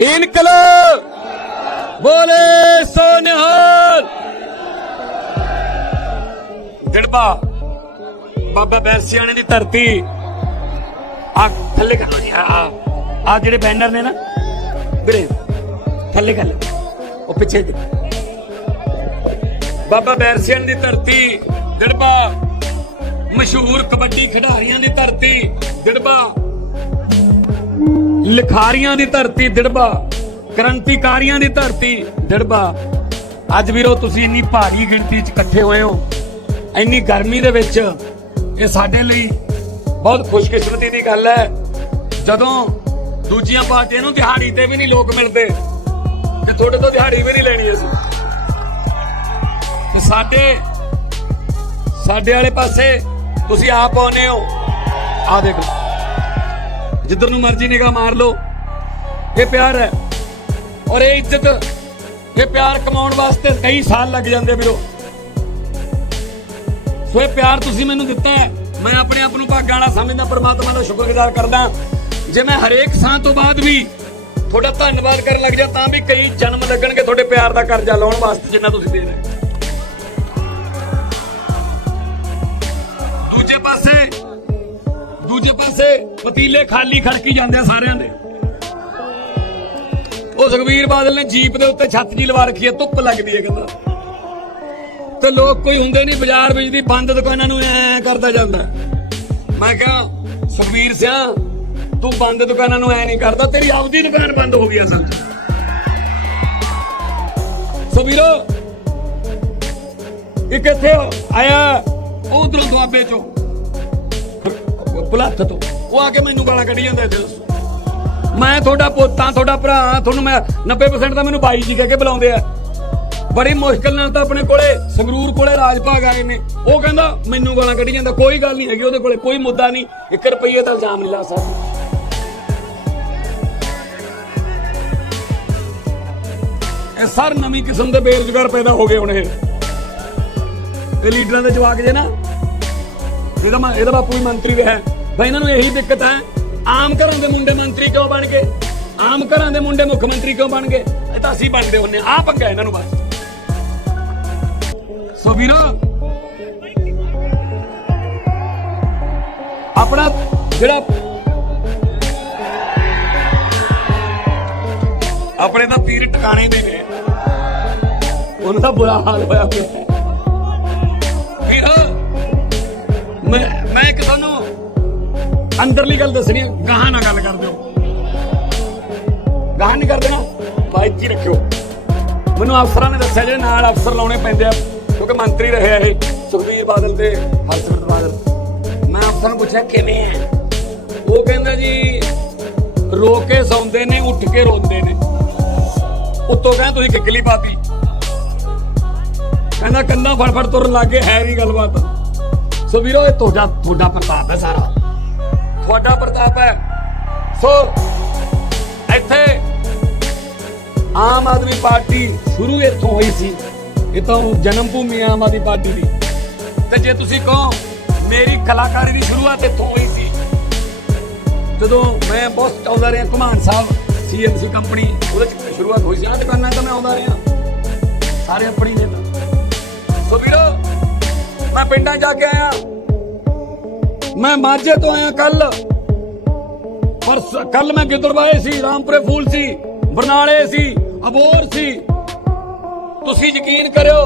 ਇਨਕਲਾਬ। ਬੋਲੇ ਸੋ ਨਿਹਾਲ ਬਾਬਾ ਬੈਰਸੀਆਣੇ ਦੀ ਧਰਤੀ। ਆ ਥੱਲੇ ਕਰ ਆ ਆ ਜਿਹੜੇ ਬੈਨਰ ਨੇ ਨਾ, ਵੀਰੇ, ਥੱਲੇ ਕਰ ਉਹ ਪਿੱਛੇ ਜੀ। ਬਾਬਾ ਬੈਰਸੀਆਣ ਦੀ ਧਰਤੀ ਦਿੜਬਾ ਮਸ਼ਹੂਰ ਕਬੱਡੀ ਖਿਡਾਰੀਆਂ ਦੀ ਧਰਤੀ ਦਿੜਬਾ ਲਿਖਾਰੀਆਂ ਦੀ ਧਰਤੀ ਦਿੜਬਾ, ਕ੍ਰਾਂਤੀਕਾਰੀਆਂ ਦੀ ਧਰਤੀ ਦਿੜਬਾ। ਅੱਜ ਵੀਰੋ, ਤੁਸੀਂ ਇੰਨੀ ਭਾਰੀ ਗਿਣਤੀ 'ਚ ਇਕੱਠੇ ਹੋਏ ਹੋ। ਇੰਨੀ ਗਰਮੀ ਦੇ ਵਿੱਚ ਇਹ ਸਾਡੇ ਲਈ ਬਹੁਤ ਖੁਸ਼ਕਿਸਮਤੀ ਦੀ ਗੱਲ ਹੈ। ਜਦੋਂ ਦੂਜੀਆਂ ਪਾਰਟੀਆਂ ਨੂੰ ਦਿਹਾੜੀ ਤੇ ਵੀ ਨਹੀਂ ਲੋਕ ਮਿਲਦੇ, ਤੇ ਤੁਹਾਡੇ ਤੋਂ ਦਿਹਾੜੀ ਵੀ ਨਹੀਂ ਲੈਣੀ ਅਸੀਂ। ਤੇ ਸਾਡੇ ਸਾਡੇ ਵਾਲੇ ਪਾਸੇ ਤੁਸੀਂ ਆਪ ਆਉਨੇ ਹੋ। ਆ ਦੇਖ ਜਿੱਧਰ ਨੂੰ ਮਰਜ਼ੀ ਨਿਗਾਹ ਮਾਰ ਲਓ। ਇਹ ਪਿਆਰ ਹੈ। ਔਰ ਇਹ ਇੱਜ਼ਤ, ਇਹ ਪਿਆਰ ਕਮਾਉਣ ਵਾਸਤੇ ਕਈ ਸਾਲ ਲੱਗ ਜਾਂਦੇ ਵੀਰੋ। ਸੋ ਇਹ ਪਿਆਰ ਤੁਸੀਂ ਮੈਨੂੰ ਦਿੱਤਾ ਹੈ। ਮੈਂ ਆਪਣੇ ਆਪ ਨੂੰ ਭਾਗਾਂ ਵਾਲਾ ਸਮਝਦਾ, ਪਰਮਾਤਮਾ ਦਾ ਸ਼ੁਕਰਗੁਜ਼ਾਰ ਕਰਦਾ। ਜੇ ਮੈਂ ਹਰੇਕ ਸਾਹ ਤੋਂ ਬਾਅਦ ਵੀ ਤੁਹਾਡਾ ਧੰਨਵਾਦ ਕਰਨ ਲੱਗ ਜਾ ਤਾਂ ਵੀ ਕਈ ਜਨਮ ਲੱਗਣਗੇ ਤੁਹਾਡੇ ਪਿਆਰ ਦਾ ਕਰਜ਼ਾ ਲਾਉਣ ਵਾਸਤੇ ਜਿੰਨਾ ਤੁਸੀਂ ਦੇ ਰਹੇ ਦੂਜੇ ਪਾਸੇ ਦੂਜੇ ਪਾਸੇ ਪਤੀਲੇ ਖਾਲੀ ਖੜਕੀ ਜਾਂਦੇ ਆ ਸਾਰਿਆਂ ਦੇ। ਉਹ ਸੁਖਵੀਰ ਬਾਦਲ ਨੇ ਜੀਪ ਦੇ ਉੱਤੇ ਛੱਤ ਜੀ ਲਵਾ ਰੱਖੀ ਹੈ, ਧੁੱਪ ਲੱਗਦੀ ਹੈ ਕਹਿੰਦਾ। ਤੇ ਲੋਕ ਕੋਈ ਹੁੰਦੇ ਨਹੀਂ ਬਾਜ਼ਾਰ ਵਿੱਚ ਦੀ ਬੰਦ ਦੁਕਾਨਾਂ ਨੂੰ ਐ ਕਰਦਾ ਜਾਂਦਾ। ਮੈਂ ਕਿਹਾ ਸੁਖਵੀਰ ਸਿਆ, ਤੂੰ ਬੰਦ ਦੁਕਾਨਾਂ ਨੂੰ ਐ ਨਹੀਂ ਕਰਦਾ, ਤੇਰੀ ਆਪਦੀ ਦੁਕਾਨ ਬੰਦ ਹੋ ਗਈ ਅਸਲ 'ਚ। ਸੋ ਵੀਰੋ ਇਹ ਕਿੱਥੇ ਆਇਆ ਉਧਰੋਂ ਦੁਆਬੇ ਚੋਂ। ਭੁਲੱਥ ਤੋਂ। ਉਹ ਆ ਕੇ ਮੈਨੂੰ ਗਾਲਾਂ ਕੱਢੀ ਜਾਂਦਾ ਇੱਥੇ ਮੈਂ ਤੁਹਾਡਾ ਪੋਤਾ ਤੁਹਾਡਾ ਭਰਾ ਤੁਹਾਨੂੰ ਮੈਂ 90% ਤਾਂ ਮੈਨੂੰ ਬਾਈ ਜੀ ਕਹਿ ਕੇ ਬੁਲਾਉਂਦੇ ਆ। ਬੜੀ ਮੁਸ਼ਕਲ ਨਾਲ ਤਾਂ ਆਪਣੇ ਕੋਲੇ, ਸੰਗਰੂਰ ਕੋਲੇ ਰਾਜ ਭਾਗ ਆਏ ਨੇ। ਉਹ ਕਹਿੰਦਾ, ਮੈਨੂੰ ਗਾਲਾਂ ਕੱਢੀ ਜਾਂਦਾ, ਕੋਈ ਗੱਲ ਨਹੀਂ ਹੈਗੀ ਉਹਦੇ ਕੋਲੇ, ਕੋਈ ਮੁੱਦਾ ਨਹੀਂ। 1 ਰੁਪਈਏ ਦਾ ਇਲਜ਼ਾਮ ਨਹੀਂ ਲਾ ਸਕਦਾ। ਇਹ ਸਰ ਨਵੀਂ ਕਿਸਮ ਦੇ ਬੇਰੁਜ਼ਗਾਰ ਪੈਦਾ ਹੋ ਗਏ ਹੁਣ ਇਹ। ਇਹ ਲੀਡਰਾਂ ਦੇ ਜਵਾਕ ਜੇ ਨਾ, ਇਹਦਾ ਇਹਦਾ ਬਾਪੂ ਵੀ ਮੰਤਰੀ ਰਿਹਾ। ਬਈ ਇਹਨਾਂ ਨੂੰ ਇਹੀ ਦਿੱਕਤ ਹੈ, ਆਮ ਘਰਾਂ ਦੇ ਮੁੰਡੇ ਮੰਤਰੀ ਕਿਉਂ ਬਣ ਗਏ? ਆਮ ਘਰਾਂ ਦੇ ਮੁੰਡੇ ਮੁੱਖ ਮੰਤਰੀ ਕਿਉਂ ਬਣ ਗਏ? ਇਹ ਤਾਂ ਅਸੀਂ ਬਣਦੇ ਹੁੰਨੇ ਆ ਪੰਗਾ ਇਹਨਾਂ ਨੂੰ ਬਸ। ਸੋ ਵੀਰੋ, ਆਪਣਾ ਜਿਹੜਾ ਆਪਣੇ ਤਾਂ ਪੀਰ ਟਿਕਾਣੇ ਦੇ ਨੇ। ਉਹਨਾਂ ਦਾ ਬੁਰਾ ਹਾਲ ਹੋਇਆ ਪਿਆ। ਅੰਦਰਲੀ ਗੱਲ ਦੱਸਣੀ ਗਾਹਾਂ ਨਾਲ ਗੱਲ ਕਰ ਦਿਓ ਗਾਹਾਂ ਨਹੀਂ ਕਰਦੇ ਨਾ ਬਾਈਕ ਜੀ ਰੱਖਿਓ। ਮੈਨੂੰ ਅਫਸਰਾਂ ਨੇ ਦੱਸਿਆ ਜਿਹੜੇ ਨਾਲ ਅਫਸਰ ਲਾਉਣੇ ਪੈਂਦੇ ਆ, ਕਿਉਂਕਿ ਮੰਤਰੀ ਰਹੇ ਇਹ, ਸੁਖਬੀਰ ਬਾਦਲ ਤੇ ਹਰਸਿਮਰਤ ਬਾਦਲ। ਮੈਂ ਅਫਸਰ ਨੂੰ ਪੁੱਛਿਆ, ਕਿਵੇਂ ਹੈ ਉਹ ਕਹਿੰਦਾ ਜੀ, ਰੋ ਕੇ ਸੌਂਦੇ ਨੇ, ਉੱਠ ਕੇ ਰੋਂਦੇ ਨੇ। ਉੱਤੋਂ ਕਹਿੰਦਾ, ਤੁਸੀਂ ਕਿੱਕਲੀ ਪਾਤੀ? ਕਹਿੰਦਾ ਕੰਨਾਂ ਫੜ ਫੜ ਤੁਰਨ ਲੱਗੇ ਹੈ ਨਹੀਂ ਗੱਲਬਾਤ। ਸੋ ਵੀਰੋ, ਇਹ ਤੁਹਾਡਾ ਤੁਹਾਡਾ ਪ੍ਰਤਾਪ ਹੈ ਸਾਰਾ। ਤੁਹਾਡਾ ਪ੍ਰਤਾਪ ਹੈ। ਸੋ ਇੱਥੇ ਆਮ ਆਦਮੀ ਪਾਰਟੀ ਸ਼ੁਰੂ ਇੱਥੋਂ ਹੋਈ ਸੀ। ਇਹ ਤਾਂ ਜਨਮ ਭੂਮੀ ਆਮ ਆਦਮੀ ਪਾਰਟੀ ਦੀ। ਤੇ ਜੇ ਤੁਸੀਂ ਕਹੋ, ਮੇਰੀ ਕਲਾਕਾਰੀ ਦੀ ਸ਼ੁਰੂਆਤ ਇੱਥੋਂ ਹੋਈ ਸੀ। ਜਦੋਂ ਮੈਂ ਬਹੁਤ ਆਉਂਦਾ ਰਿਹਾ, ਘੁਮਾਨ ਸਾਹਿਬ ਸੀਐਮਸੀ ਕੰਪਨੀ, ਉਹਦੇ ਚ ਸ਼ੁਰੂਆਤ ਹੋਈ ਸੀ। ਆਹ ਦੁਕਾਨਾਂ ਤਾਂ ਮੈਂ ਆਉਂਦਾ ਰਿਹਾ। ਸਾਰੇ ਆਪਣੀ ਨੇ ਤਾਂ। ਸੋ ਵੀਰੋ, ਮੈਂ ਪਿੰਡਾਂ ਜਾ ਕੇ ਆਇਆ। ਮੈਂ ਮਾਝੇ ਤੋਂ ਆਇਆ ਕੱਲ। ਪਰ ਕੱਲ ਮੈਂ ਗਿੱਦੜਵਾਏ ਸੀ, ਰਾਮਪੁਰੇ ਫੂਲ ਸੀ, ਬਰਨਾਲੇ ਸੀ, ਅਬੋਰ ਸੀ। ਤੁਸੀਂ ਯਕੀਨ ਕਰਿਓ,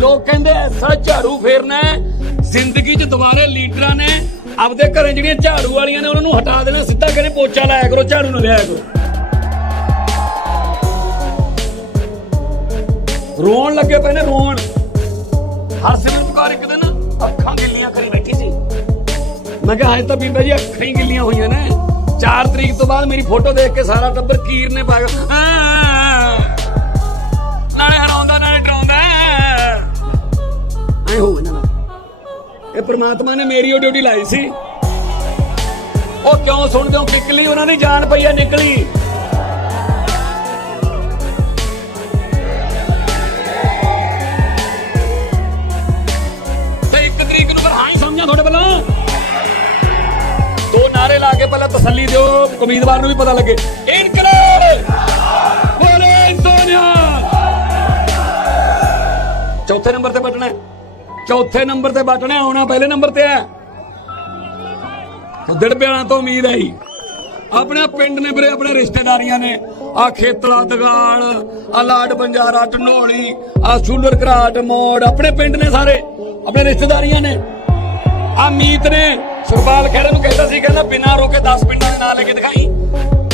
ਲੋਕ ਕਹਿੰਦੇ ਐਸਾ ਝਾੜੂ ਫੇਰਨਾ ਜ਼ਿੰਦਗੀ 'ਚ ਦੁਬਾਰਾ ਲੀਡਰਾਂ ਨੇ ਆਪਦੇ ਘਰੇ ਜਿਹੜੀਆਂ ਝਾੜੂ ਵਾਲੀਆਂ ਨੇ, ਉਹਨਾਂ ਨੂੰ ਹਟਾ ਦੇਣਾ, ਸਿੱਧਾ ਕਹਿੰਦੇ ਪੋਚਾ ਲਾਇਆ ਕਰੋ, ਝਾੜੂ ਨਾ ਲਿਆਇਆ ਕਰੋ। ਰੋਣ ਲੱਗੇ ਪਏ ਨੇ, ਰੋਣ। ਹਰਸਿਮਰਤ ਕੌਰ ਇੱਕ ਦਿਨ ਅੱਖਾਂ ਗਿੱਲੀਆਂ ਕਰੀ ਬੈਠੀ ਸੀ। ਮੈਂ ਕਿਹਾ, ਹਜੇ ਤਾਂ ਬੀਬਾ ਜੀ, ਅੱਖਾਂ ਹੀ ਗਿੱਲੀਆਂ ਹੋਈਆਂ ਨੇ। 4 ਤਰੀਕ ਤੋਂ ਬਾਅਦ ਮੇਰੀ ਫੋਟੋ ਦੇਖ ਕੇ ਸਾਰਾ ਟੱਬਰ ਕੀਰ ਨੇ ਪਾ ਨਾਲੇ ਹਰਾਉਂਦਾ, ਨਾਲੇ ਡਰਾਉਂਦਾ। ਐ ਹੋ ਇਹਨਾਂ ਇਹ ਪ੍ਰਮਾਤਮਾ ਨੇ ਮੇਰੀ ਉਹ ਡਿਊਟੀ ਲਾਈ ਸੀ। ਉਹ ਕਿਉਂ ਸੁਣਦੇ ਹੋ? ਕਿਕਲੀ ਉਹਨਾਂ ਦੀ ਜਾਨ ਪਈ ਆ ਨਿਕਲੀ। ਪਹਿਲਾਂ ਤਸੱਲੀ ਦਿਓ, ਉਮੀਦਵਾਰ ਨੂੰ ਵੀ ਪਤਾ ਲੱਗੇ। ਚੌਥੇ ਨੰਬਰ ਤੇ ਬਟਣਾ ਚੌਥੇ ਨੰਬਰ ਤੇ ਬਟਣਾ ਆਉਣਾ ਪਹਿਲੇ ਨੰਬਰ ਤੇ ਹੈ। ਦਿੜਬਿਆਣਾ ਤੋਂ ਉਮੀਦ ਆਈ ਆਪਣੇ ਪਿੰਡ ਨੇ ਵੀਰੇ ਆਪਣੇ ਰਿਸ਼ਤੇਦਾਰੀਆਂ ਨੇ। ਆ ਖੇਤਲਾ ਦਗਾਲ, ਆ ਲਾਡ ਬੰਜਾਰਾ ਢਨੋਲੀ ਆ ਸੂਲਰ ਘਰਾਟ ਮੋੜ। ਆਪਣੇ ਪਿੰਡ ਨੇ ਸਾਰੇ, ਆਪਣੇ ਰਿਸ਼ਤੇਦਾਰੀਆਂ ਨੇ। ਆ ਮੀਤ ਨੇ। ਸੁਖਪਾਲ ਖਹਿਰੇ ਨੂੰ ਕਹਿੰਦਾ ਸੀ, ਕਹਿੰਦਾ ਬਿਨਾਂ ਰੋਕੇ 10 ਪਿੰਡਾਂ ਦੇ ਨਾਂ ਲੈ ਕੇ ਦਿਖਾਈ।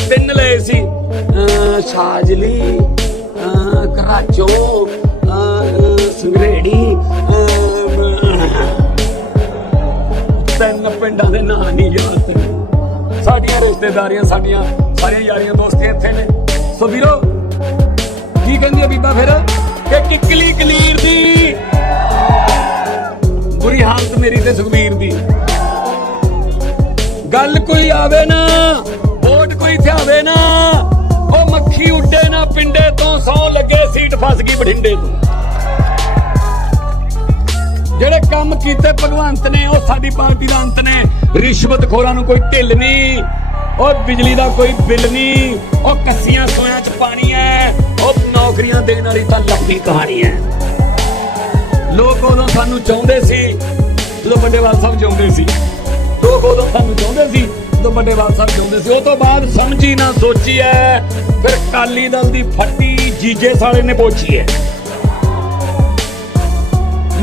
ਤਿੰਨ ਲਏ ਸੀ। ਅਹ ਕਰਾਚੋ ਸੰਗਰੇੜੀ ਤਿੰਨ ਪਿੰਡਾਂ ਦੇ ਨਾਂ ਨਹੀਂ ਯਾਦ। ਸਾਡੀਆਂ ਰਿਸ਼ਤੇਦਾਰੀਆਂ, ਸਾਡੀਆਂ ਸਾਰੀਆਂ ਯਾਰੀਆਂ ਦੋਸਤੀਆਂ ਇੱਥੇ ਨੇ। ਸੋ ਵੀਰੋ, ਕੀ ਕਹਿੰਦੀ ਆ ਬੀਬਾ ਫਿਰ? ਕਿ ਕਿੱਕਲੀ ਕਲੀਰ ਦੀ ਬੁਰੀ ਹਾਲਤ ਮੇਰੀ ਤੇ ਸੁਖਬੀਰ ਦੀ। ਗੱਲ ਕੋਈ ਆਵੇ ਨਾ, ਵੋਟ ਕੋਈ ਥਿਆਵੇ ਨਾ, ਉਹ ਮੱਖੀ ਉੱਡੇ ਨਾ ਪਿੰਡੇ ਤੋਂ ਸੌ ਲੱਗੇ ਸੀਟ ਫਸ ਗਈ ਬਠਿੰਡੇ ਤੋਂ। ਜਿਹੜੇ ਕੰਮ ਕੀਤੇ ਭਗਵੰਤ ਨੇ, ਉਹ ਸਾਡੀ ਪਾਰਟੀ ਦਾ ਅੰਤ ਨੇ। ਰਿਸ਼ਵਤਖੋਰਾਂ ਨੂੰ ਕੋਈ ਢਿੱਲ ਨਹੀਂ, ਉਹ ਬਿਜਲੀ ਦਾ ਕੋਈ ਬਿੱਲ ਨਹੀਂ, ਉਹ ਕੱਸੀਆਂ ਸੋਇਆਂ ਚ ਪਾਣੀ ਹੈ ਉਹ ਨੌਕਰੀਆਂ ਦੇਣ ਵਾਲੀ ਤਾਂ ਲੰਬੀ ਕਹਾਣੀ ਹੈ ਲੋਕ ਉਦੋਂ ਸਾਨੂੰ ਚਾਹੁੰਦੇ ਸੀ, ਜਦੋਂ ਵੱਡੇਵਾਲ ਸਾਹਿਬ ਚਾਹੁੰਦੇ ਸੀ। ਲੋਕ ਉਦੋਂ ਸਾਨੂੰ ਚਾਹੁੰਦੇ ਸੀ, ਜਦੋਂ ਵੱਡੇਵਾਲ ਸਾਹਿਬ ਚਾਹੁੰਦੇ ਸੀ। ਉਹ ਤੋਂ ਬਾਅਦ ਸਮਝੀ ਨਾ ਸੋਚੀ ਐ ਫਿਰ ਕਾਲੀ ਦਲ ਦੀ ਫੱਟੀ ਜੀਜੇ ਸਾਲੇ ਨੇ ਪੋਚੀ ਐ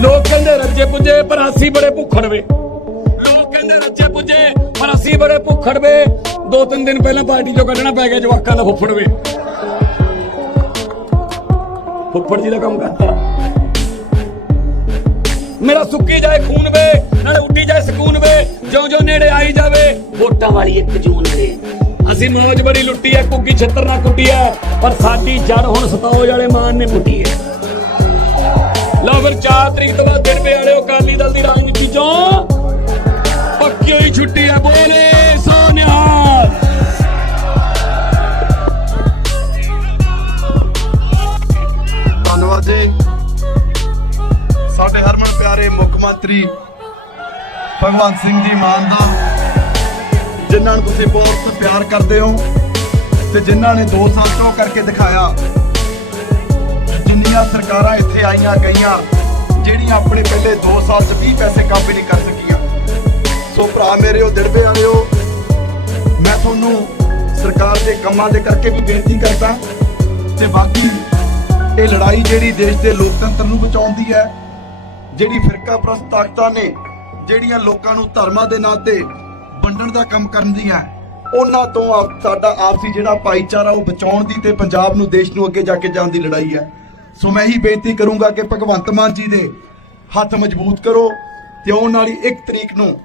ਲੋਕ ਕਹਿੰਦੇ ਰੱਜੇ ਪੁੱਜੇ, ਪਰ ਅਸੀਂ ਬੜੇ ਭੁੱਖੜਵੇ ਲੋਕ ਕਹਿੰਦੇ ਰੱਜੇ ਪੁੱਜੇ, ਪਰ ਅਸੀਂ ਬੜੇ ਭੁੱਖੜਵੇ ਦੋ ਤਿੰਨ ਦਿਨ ਪਹਿਲਾਂ ਪਾਰਟੀ ਚੋਂ ਕੱਢਣਾ ਪੈ ਗਿਆ, ਜਵਾਕਾਂ ਦਾ ਫੁੱਫੜ ਵੇ। ਫੁੱਫੜ ਜੀ ਦਾ ਕੰਮ ਕਰਤਾ। ਮੇਰਾ ਸੁੱਕੀ ਜਾਏ ਖੂਨ ਵੇ, ਨਾਲੇ ਉੱਡੀ ਜਾਏ ਸਕੂਨ ਵੇ, ਜਿਉਂ ਜਿਉਂ ਨੇੜੇ ਆਈ ਜਾਵੇ। ਵੋਟਾਂ ਵਾਲੀ ਇੱਕ ਜੂਨ ਵੇ ਅਸੀਂ ਮੌਜ ਬੜੀ ਲੁੱਟੀ ਐ ਕੁੱਗੀ ਛੱਤਰ ਨਾ ਕੁੱਟੀ ਐ ਪਰ ਸਾਡੀ ਜੜ ਹੁਣ ਸਤੌਜ ਵਾਲੇ ਮਾਨ ਨੇ ਪੁੱਟੀ ਐ। ਲਓ ਫਿਰ 4 ਤਰੀਕ ਤੋਂ ਬਾਅਦ ਦਿਨ ਵਾਲੇ ਅਕਾਲੀ ਦਲ ਦੀ ਰਾਜਨੀਤੀ ਚੋਂ ਪੱਕੀ ਛੁੱਟੀ ਐ, ਬੋਲੇ। ਪਿਆਰੇ ਮੁੱਖ ਮੰਤਰੀ, ਭਗਵੰਤ ਸਿੰਘ ਜੀ ਮਾਨ ਦਾ, ਜਿਨ੍ਹਾਂ ਨੂੰ ਤੁਸੀਂ ਬਹੁਤ ਪਿਆਰ ਕਰਦੇ ਹੋ ਤੇ ਜਿਨ੍ਹਾਂ ਨੇ 2 ਸਾਲ ਤੋਂ ਕਰਕੇ ਦਿਖਾਇਆ, ਜਿੰਨੀਆਂ ਸਰਕਾਰਾਂ ਇੱਥੇ ਆਈਆਂ ਗਈਆਂ, ਜਿਹੜੀਆਂ ਆਪਣੇ ਪਹਿਲੇ 2 ਸਾਲ 'ਚ 20 ਪੈਸੇ ਕੰਮ ਵੀ ਨਹੀਂ ਕਰ ਸਕੀਆਂ। ਸੋ ਭਰਾ ਮੇਰੇ, ਉਹ ਦਿੜਬੇ ਵਾਲਿਓ, ਮੈਂ ਤੁਹਾਨੂੰ ਸਰਕਾਰ ਦੇ ਕੰਮਾਂ ਦੇ ਕਰਕੇ ਵੀ ਬੇਨਤੀ ਕਰਦਾ, ਤੇ ਬਾਕੀ ਇਹ ਲੜਾਈ ਜਿਹੜੀ ਦੇਸ਼ ਦੇ ਲੋਕਤੰਤਰ ਨੂੰ ਬਚਾਉਣ ਦੀ ਹੈ ਜਿਹੜੀ ਫਿਰਕਾ ਪ੍ਰਸਤ ਤਾਕਤਾਂ ਨੇ, ਜਿਹੜੀਆਂ ਲੋਕਾਂ ਨੂੰ ਧਰਮਾਂ ਦੇ ਨਾਂ ਤੇ ਵੰਡਣ ਦਾ ਕੰਮ ਕਰਨ ਦੀਆਂ, ਉਹਨਾਂ ਤੋਂ ਆਪ- ਸਾਡਾ ਆਪਸੀ ਜਿਹੜਾ ਭਾਈਚਾਰਾ, ਉਹ ਬਚਾਉਣ ਦੀ ਤੇ ਪੰਜਾਬ ਨੂੰ, ਦੇਸ਼ ਨੂੰ ਅੱਗੇ ਜਾ ਕੇ ਜਾਣ ਦੀ ਲੜਾਈ ਹੈ। ਸੋ ਮੈਂ ਹੀ ਬੇਨਤੀ ਕਰੂੰਗਾ ਕਿ ਭਗਵੰਤ ਮਾਨ ਜੀ ਦੇ ਹੱਥ ਮਜ਼ਬੂਤ ਕਰੋ ਤੇ ਆਉਣ ਵਾਲੀ 1 ਤਰੀਕ ਨੂੰ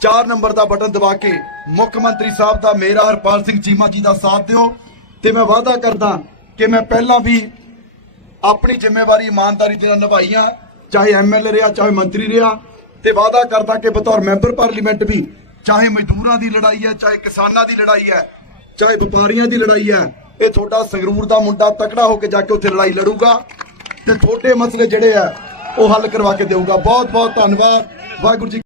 4 ਨੰਬਰ ਦਾ ਬਟਨ ਦਬਾ ਕੇ ਮੁੱਖ ਮੰਤਰੀ ਸਾਹਿਬ ਦਾ ਮੇਰਾ ਹਰਪਾਲ ਸਿੰਘ ਚੀਮਾ ਜੀ ਦਾ ਸਾਥ ਦਿਓ। ਤੇ ਮੈਂ ਵਾਅਦਾ ਕਰਦਾ ਕਿ ਮੈਂ ਪਹਿਲਾਂ ਵੀ ਆਪਣੀ ਜ਼ਿੰਮੇਵਾਰੀ, ਇਮਾਨਦਾਰੀ ਦੇ ਨਾਲ ਨਿਭਾਈਆਂ ਚਾਹੇ ਐਮਐਲਏ ਰਿਹਾ, ਚਾਹੇ ਮੰਤਰੀ ਰਿਹਾ, ਤੇ ਵਾਅਦਾ ਕਰਦਾ ਕਿ ਬਤੌਰ ਮੈਂਬਰ ਪਾਰਲੀਮੈਂਟ ਵੀ ਚਾਹੇ ਮਜ਼ਦੂਰਾਂ ਦੀ ਲੜਾਈ ਹੈ, ਚਾਹੇ ਕਿਸਾਨਾਂ ਦੀ ਲੜਾਈ ਹੈ, ਚਾਹੇ ਵਪਾਰੀਆਂ ਦੀ ਲੜਾਈ ਹੈ, ਇਹ ਤੁਹਾਡਾ ਸੰਗਰੂਰ ਦਾ ਮੁੰਡਾ ਤਕੜਾ ਹੋ ਕੇ ਜਾ ਕੇ ਉੱਥੇ ਲੜਾਈ ਲੜੂਗਾ ਤੇ ਤੁਹਾਡੇ ਮਸਲੇ ਜਿਹੜੇ ਆ ਉਹ ਹੱਲ ਕਰਵਾ ਕੇ ਦੇਊਗਾ। ਬਹੁਤ ਬਹੁਤ ਧੰਨਵਾਦ। ਵਾਹਿਗੁਰੂ ਜੀ